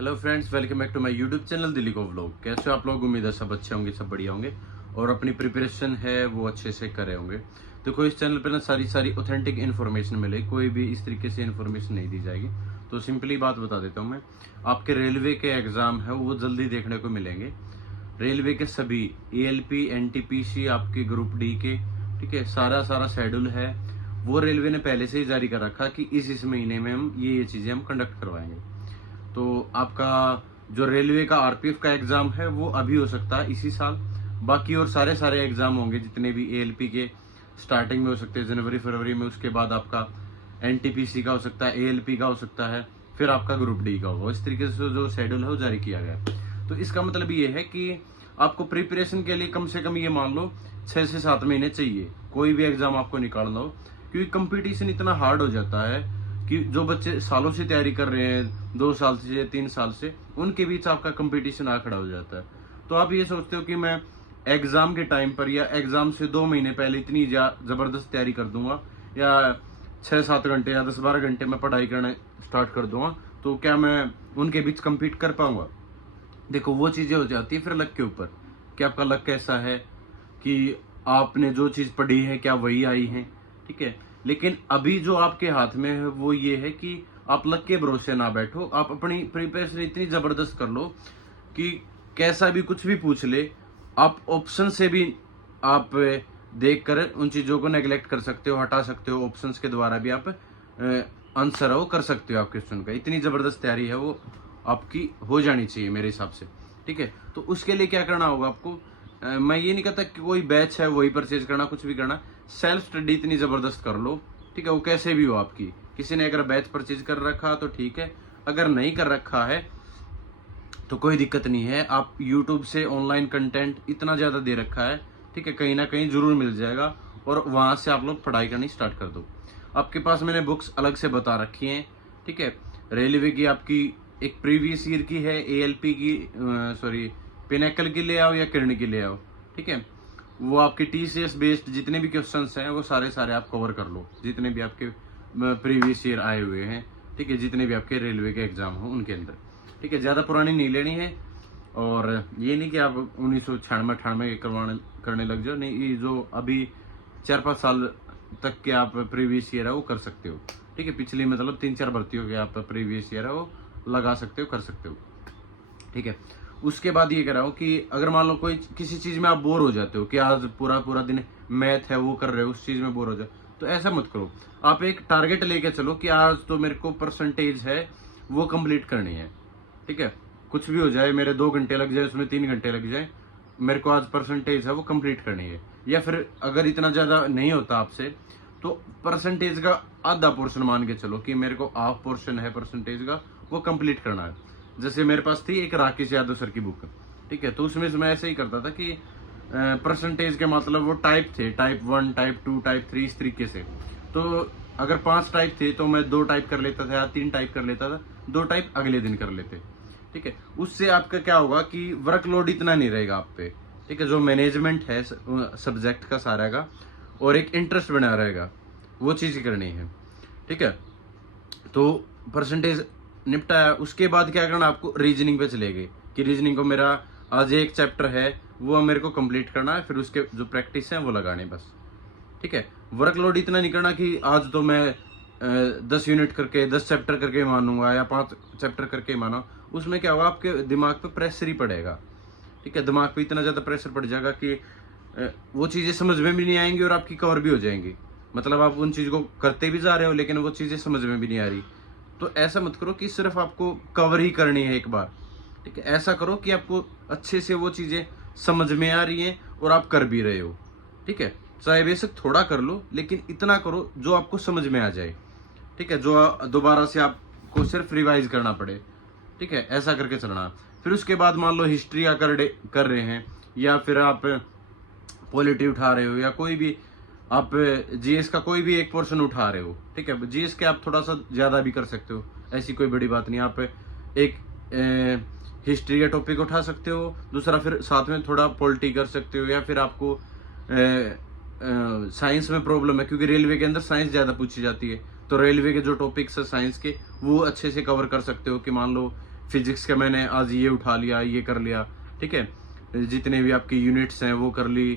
Hello friends, welcome back to my YouTube channel Delhi को vlog. कैसे हो आप लोग? उम्मीद है सब अच्छे होंगे, सब बढ़िया होंगे और अपनी प्रिपरेशन है वो अच्छे से कर रहे होंगे। देखो, इस चैनल पे ना सारी ऑथेंटिक इन्फॉर्मेशन मिले, कोई भी इस तरीके से इन्फॉर्मेशन नहीं दी जाएगी। तो सिंपली बात बता देता हूँ मैं, आपके रेलवे के एग्ज़ाम है वो जल्दी देखने को मिलेंगे। रेलवे के सभी ALP NTPC आपके ग्रुप डी के, ठीक है, सारा शेड्यूल है वो रेलवे ने पहले से ही जारी कर रखा कि इस महीने में हम ये चीज़ें हम कंडक्ट करवाएंगे। तो आपका जो रेलवे का RPF का एग्ज़ाम है वो अभी हो सकता है इसी साल। बाकी और सारे एग्ज़ाम होंगे जितने भी ALP के स्टार्टिंग में हो सकते हैं जनवरी फरवरी में। उसके बाद आपका NTPC का हो सकता है, ALP का हो सकता है, फिर आपका ग्रुप डी का होगा। इस तरीके से जो शेड्यूल है वो जारी किया गया है। तो इसका मतलब ये है कि आपको प्रिपरेशन के लिए कम से कम ये मान लो 6 से 7 महीने चाहिए, कोई भी एग्ज़ाम आपको निकालना हो। क्योंकि कंपटीशन इतना हार्ड हो जाता है कि जो बच्चे सालों से तैयारी कर रहे हैं, 2 साल से 3 साल से, उनके बीच आपका कंपटीशन आ खड़ा हो जाता है। तो आप ये सोचते हो कि मैं एग्ज़ाम के टाइम पर या एग्ज़ाम से 2 महीने पहले इतनी ज़बरदस्त तैयारी कर दूंगा या 6-7 घंटे या 10-12 घंटे में पढ़ाई करना स्टार्ट कर दूंगा, तो क्या मैं उनके बीच कम्पीट कर पाऊंगा? देखो, वो चीज़ें हो जाती है फिर लक के ऊपर कि आपका लक कैसा है, कि आपने जो चीज़ पढ़ी है क्या वही आई है, ठीक है। लेकिन अभी जो आपके हाथ में है वो ये है कि आप लक के भरोसे ना बैठो, आप अपनी प्रिपरेशन इतनी ज़बरदस्त कर लो कि कैसा भी कुछ भी पूछ ले, आप ऑप्शन से भी आप देख कर उन चीज़ों को नेगलेक्ट कर सकते हो, हटा सकते हो। ऑप्शंस के द्वारा भी आप आंसर है वो कर सकते हो आप क्वेश्चन का। इतनी ज़बरदस्त तैयारी है वो आपकी हो जानी चाहिए मेरे हिसाब से, ठीक है। तो उसके लिए क्या करना होगा आपको, मैं ये नहीं कहता कि कोई बैच है वही परचेज करना, कुछ भी करना। सेल्फ स्टडी इतनी ज़बरदस्त कर लो, ठीक है, वो कैसे भी हो आपकी। किसी ने अगर बैच परचेज कर रखा तो ठीक है, अगर नहीं कर रखा है तो कोई दिक्कत नहीं है। आप यूट्यूब से ऑनलाइन कंटेंट इतना ज़्यादा दे रखा है, ठीक है, कहीं ना कहीं ज़रूर मिल जाएगा और वहाँ से आप लोग पढ़ाई करनी स्टार्ट कर दो। आपके पास मैंने बुक्स अलग से बता रखी हैं, ठीक है। रेलवे की आपकी एक प्रीवियस ईयर की है, ALP की, सॉरी, पिनेकल की ले आओ या किरण की ले आओ, ठीक है। वो आपके TCS बेस्ड जितने भी क्वेश्चंस हैं वो सारे आप कवर कर लो, जितने भी आपके प्रीवियस ईयर आए हुए हैं, ठीक है, जितने भी आपके रेलवे के एग्जाम हो उनके अंदर, ठीक है। ज़्यादा पुरानी नहीं लेनी है और ये नहीं कि आप 1996-98 करने लग जाओ, नहीं। ये जो अभी 4-5 साल तक के आप प्रीवियस ईयर है वो कर सकते हो, ठीक है। पिछली मतलब 3-4 भर्तियों के आप प्रीवियस ईयर है वो लगा सकते हो, कर सकते हो, ठीक है। उसके बाद ये कह रहा हूँ कि अगर मान लो कोई किसी चीज़ में आप बोर हो जाते हो कि आज पूरा दिन मैथ है वो कर रहे हो, उस चीज़ में बोर हो जाए, तो ऐसा मत करो। आप एक टारगेट लेके चलो कि आज तो मेरे को परसेंटेज है वो कंप्लीट करनी है, ठीक है। कुछ भी हो जाए, मेरे 2 घंटे लग जाए, उसमें 3 घंटे लग जाए, मेरे को आज परसेंटेज है वो कंप्लीट करनी है। या फिर अगर इतना ज़्यादा नहीं होता आपसे तो परसेंटेज का आधा पोर्शन मान के चलो कि मेरे को हाफ पोर्शन है परसेंटेज का वो कंप्लीट करना है। जैसे मेरे पास थी एक राकेश यादव सर की बुक, ठीक है, तो उसमें मैं ऐसे ही करता था कि परसेंटेज के मतलब वो टाइप थे, टाइप 1, टाइप 2, टाइप 3, इस तरीके से। तो अगर 5 टाइप थे तो मैं 2 टाइप कर लेता था या 3 टाइप कर लेता था, 2 टाइप अगले दिन कर लेते, ठीक है। उससे आपका क्या होगा कि वर्कलोड इतना नहीं रहेगा आप पे, ठीक है। जो मैनेजमेंट है सब्जेक्ट का सारा का और एक इंटरेस्ट बना रहेगा, वो चीज़ करनी है, ठीक है। तो परसेंटेज निपटाया, उसके बाद क्या करना, आपको रीजनिंग पे चले गए कि रीजनिंग को मेरा आज एक चैप्टर है वो मेरे को कंप्लीट करना है, फिर उसके जो प्रैक्टिस है वो लगाने बस, ठीक है। वर्कलोड इतना नहीं करना कि आज तो मैं 10 यूनिट करके 10 चैप्टर करके मानूंगा या 5 चैप्टर करके माना। उसमें क्या होगा, आपके दिमाग पे प्रेशर ही पड़ेगा, ठीक है। दिमाग पे इतना ज़्यादा प्रेशर पड़ जाएगा कि वो चीज़ें समझ में भी नहीं आएंगी और आपकी कवर भी हो जाएंगी। मतलब आप उन चीज़ को करते भी जा रहे हो लेकिन वो चीज़ें समझ में भी नहीं आ रही। तो ऐसा मत करो कि सिर्फ आपको कवर ही करनी है एक बार, ठीक है। ऐसा करो कि आपको अच्छे से वो चीज़ें समझ में आ रही हैं और आप कर भी रहे हो, ठीक है। चाहे बेशक थोड़ा कर लो लेकिन इतना करो जो आपको समझ में आ जाए, ठीक है, जो दोबारा से आपको सिर्फ रिवाइज करना पड़े, ठीक है। ऐसा करके चलना। फिर उसके बाद मान लो हिस्ट्री या कर रहे हैं या फिर आप पॉलिटी उठा रहे हो या कोई भी आप GS का कोई भी एक पोर्शन उठा रहे हो, ठीक है। GS के आप थोड़ा सा ज़्यादा भी कर सकते हो, ऐसी कोई बड़ी बात नहीं। आप एक हिस्ट्री का टॉपिक उठा सकते हो, दूसरा फिर साथ में थोड़ा पॉलिटी कर सकते हो, या फिर आपको साइंस में प्रॉब्लम है क्योंकि रेलवे के अंदर साइंस ज़्यादा पूछी जाती है, तो रेलवे के जो टॉपिक्स है साइंस के वो अच्छे से कवर कर सकते हो कि मान लो फिजिक्स का मैंने आज ये उठा लिया, ये कर लिया, ठीक है, जितने भी आपकी यूनिट्स हैं वो कर ली,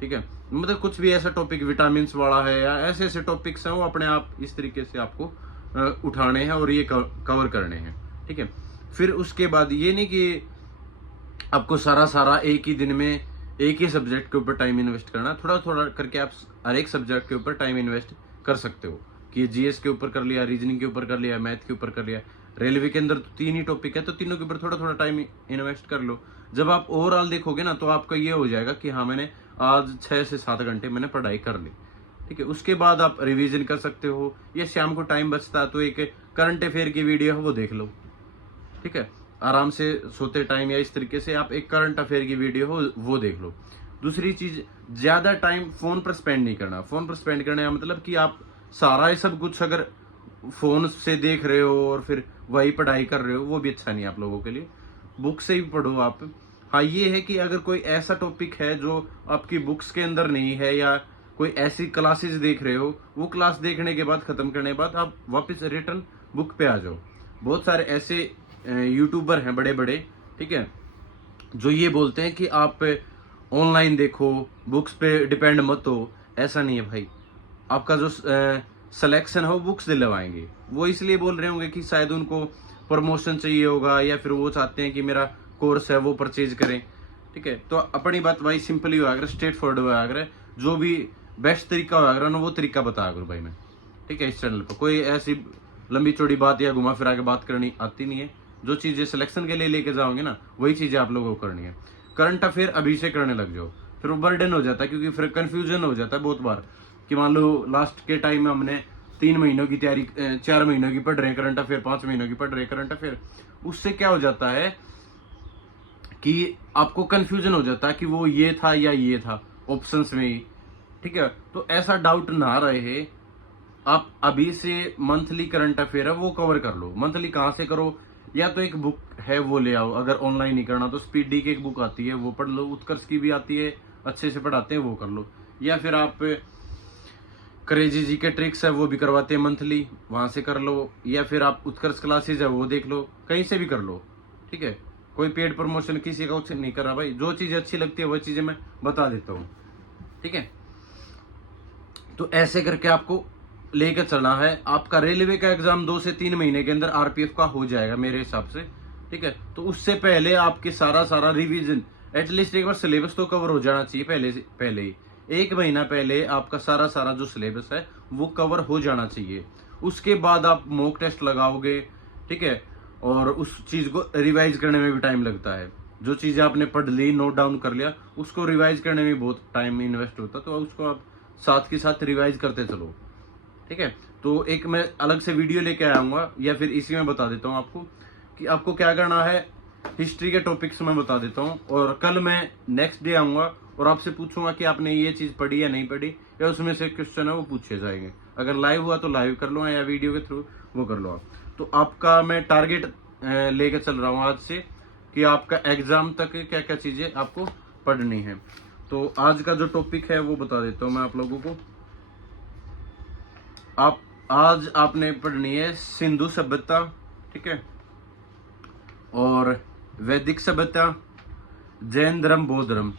ठीक है, मतलब कुछ भी ऐसा टॉपिक विटामिन वाला है या ऐसे ऐसे टॉपिक्स हैं वो अपने आप इस तरीके से आपको उठाने हैं और ये कवर करने हैं, ठीक है। फिर उसके बाद ये नहीं कि आपको सारा एक ही दिन में एक ही सब्जेक्ट के ऊपर टाइम इन्वेस्ट करना, थोड़ा थोड़ा करके आप हर एक सब्जेक्ट के ऊपर टाइम इन्वेस्ट कर सकते हो, कि जीएस के ऊपर कर लिया, रीजनिंग के ऊपर कर लिया, मैथ के ऊपर कर लिया, रेलवे के अंदर तो 3 ही टॉपिक है तो तीनों के ऊपर थोड़ा थोड़ा टाइम इन्वेस्ट कर लो। जब आप ओवरऑल देखोगे ना तो आपका ये हो जाएगा कि हाँ मैंने आज 6 से 7 घंटे मैंने पढ़ाई कर ली, ठीक है। उसके बाद आप रिवीजन कर सकते हो, या शाम को टाइम बचता है तो एक करंट अफेयर की वीडियो है वो देख लो, ठीक है, आराम से सोते टाइम, या इस तरीके से आप एक करंट अफेयर की वीडियो हो वो देख लो। दूसरी चीज, ज्यादा टाइम फोन पर स्पेंड नहीं करना। फोन पर स्पेंड करने का मतलब कि आप सारा ये सब कुछ अगर फोन से देख रहे हो और फिर वही पढ़ाई कर रहे हो, वो भी अच्छा नहीं है आप लोगों के लिए। बुक से ही पढ़ो आप। हाँ ये है कि अगर कोई ऐसा टॉपिक है जो आपकी बुक्स के अंदर नहीं है, या कोई ऐसी क्लासेस देख रहे हो, वो क्लास देखने के बाद, खत्म करने के बाद आप वापस रिटर्न बुक पे आ जाओ। बहुत सारे ऐसे यूट्यूबर हैं बड़े बड़े, ठीक है, जो ये बोलते हैं कि आप ऑनलाइन देखो, बुक्स पे डिपेंड मत हो। ऐसा नहीं है भाई, आपका जो सिलेक्शन है वो बुक्स दिलवाएंगे। वो इसलिए बोल रहे होंगे कि शायद उनको प्रमोशन चाहिए होगा, या फिर वो चाहते हैं कि मेरा कोर्स है वो परचेज करें, ठीक है। तो अपनी बात भाई सिंपली हुआ अगर, स्ट्रेट फॉरवर्ड हुआ अगर, जो भी बेस्ट तरीका हुआ अगर ना वो तरीका बताया करो भाई मैं, ठीक है। इस चैनल पर कोई ऐसी लंबी चौड़ी बात या घुमा फिरा के बात करनी आती नहीं है। जो चीजें सिलेक्शन के लिए लेके जाओगे ना वही चीजें आप लोगों को करनी है। करंट अफेयर अभी से करने लग जाओ, फिर वो बर्डन हो जाता है, क्योंकि फिर कंफ्यूजन हो जाता है बहुत बार कि मान लो लास्ट के टाइम में हमने 3 महीनों की तैयारी, 4 महीनों की पढ़ रहे हैं करंट अफेयर, 5 महीनों की पढ़ रहे हैं करंट अफेयर। उससे क्या हो जाता है कि आपको कंफ्यूजन हो जाता है कि वो ये था या ये था ऑप्शंस में ही, ठीक है। तो ऐसा डाउट ना रहे, आप अभी से मंथली करंट अफेयर है वो कवर कर लो। मंथली कहाँ से करो, या तो एक बुक है वो ले आओ, अगर ऑनलाइन नहीं करना तो स्पीडी की एक बुक आती है वो पढ़ लो, उत्कर्ष की भी आती है, अच्छे से पढ़ाते हैं वो कर लो, या फिर आप क्रेजी जी के ट्रिक्स है वो भी करवाते हैं मंथली, वहां से कर लो, या फिर आप उत्कर्ष क्लासेज है वो देख लो, कहीं से भी कर लो, ठीक है। कोई पेड प्रमोशन किसी का कुछ नहीं कर रहा भाई, जो चीजें अच्छी लगती है वो चीजें मैं बता देता हूँ, ठीक है। तो ऐसे करके आपको लेकर चलना है। आपका रेलवे का एग्जाम 2 से 3 महीने के अंदर आरपीएफ का हो जाएगा मेरे हिसाब से, ठीक है। तो उससे पहले आपके सारा रिवीजन, एटलीस्ट एक बार सिलेबस तो कवर हो जाना चाहिए पहले ही 1 महीना पहले आपका सारा जो सिलेबस है वो कवर हो जाना चाहिए। उसके बाद आप मॉक टेस्ट लगाओगे, ठीक है, और उस चीज को रिवाइज करने में भी टाइम लगता है। जो चीजें आपने पढ़ ली, नोट डाउन कर लिया, उसको रिवाइज करने में बहुत टाइम इन्वेस्ट होता है, तो उसको आप साथ के साथ रिवाइज करते चलो, ठीक है। तो एक मैं अलग से वीडियो लेके आऊंगा, या फिर इसी में बता देता हूँ आपको कि आपको क्या करना है। हिस्ट्री के टॉपिक्स में बता देता हूँ, और कल मैं नेक्स्ट डे आऊंगा और आपसे पूछूंगा कि आपने ये चीज पढ़ी या नहीं पढ़ी, या उसमें से क्वेश्चन है वो पूछे जाएंगे। अगर लाइव हुआ तो लाइव कर लो, या वीडियो के थ्रू वो कर लो आप। तो आपका मैं टारगेट लेके चल रहा हूँ आज से कि आपका एग्जाम तक क्या क्या चीजें आपको पढ़नी है। तो आज का जो टॉपिक है वो बता देता हूँ मैं आप लोगों को। आज आपने पढ़नी है सिंधु सभ्यता, ठीक है, और वैदिक सभ्यता, जैन धर्म, बौद्ध धर्म,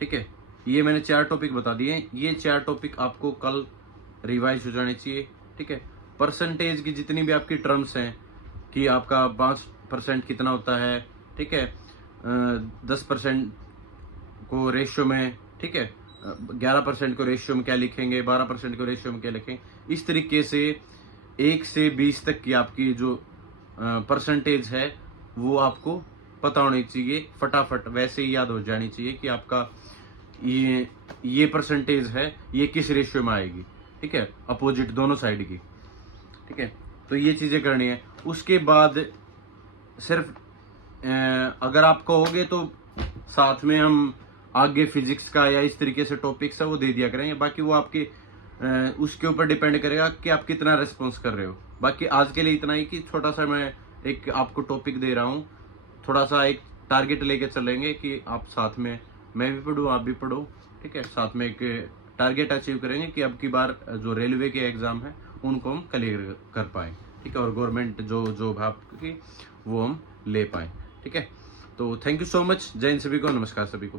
ठीक है। ये मैंने 4 टॉपिक बता दिए। ये 4 टॉपिक आपको कल रिवाइज हो जाने चाहिए, ठीक है। परसेंटेज की जितनी भी आपकी टर्म्स हैं कि आपका 5% कितना होता है, ठीक है, 10% को रेशियो में, ठीक है, 11% को रेशियो में क्या लिखेंगे, 12% को रेशियो में क्या लिखेंगे, इस तरीके से 1 से 20 तक की आपकी जो परसेंटेज है वो आपको पता होनी चाहिए, फटाफट वैसे ही याद हो जानी चाहिए कि आपका ये परसेंटेज है ये किस रेशियो में आएगी, ठीक है, अपोजिट दोनों साइड की, ठीक है। तो ये चीजें करनी है। उसके बाद सिर्फ अगर आप कहोगे तो साथ में हम आगे फिजिक्स का या इस तरीके से टॉपिक्स है वो दे दिया करेंगे, बाकी वो आपके उसके ऊपर डिपेंड करेगा कि आप कितना रिस्पॉन्स कर रहे हो। बाकी आज के लिए इतना ही कि छोटा सा मैं एक आपको टॉपिक दे रहा हूँ, थोड़ा सा एक टारगेट लेके चलेंगे कि आप साथ में, मैं भी पढ़ूँ आप भी पढ़ो, ठीक है, साथ में एक टारगेट अचीव करेंगे कि अब की बार जो रेलवे के एग्जाम है उनको हम क्लियर कर पाए। ठीक है, और गवर्नमेंट जो जॉब है आपकी वो हम ले पाएँ। ठीक है, तो थैंक यू सो मच। जय हिंद सभी को, नमस्कार सभी को।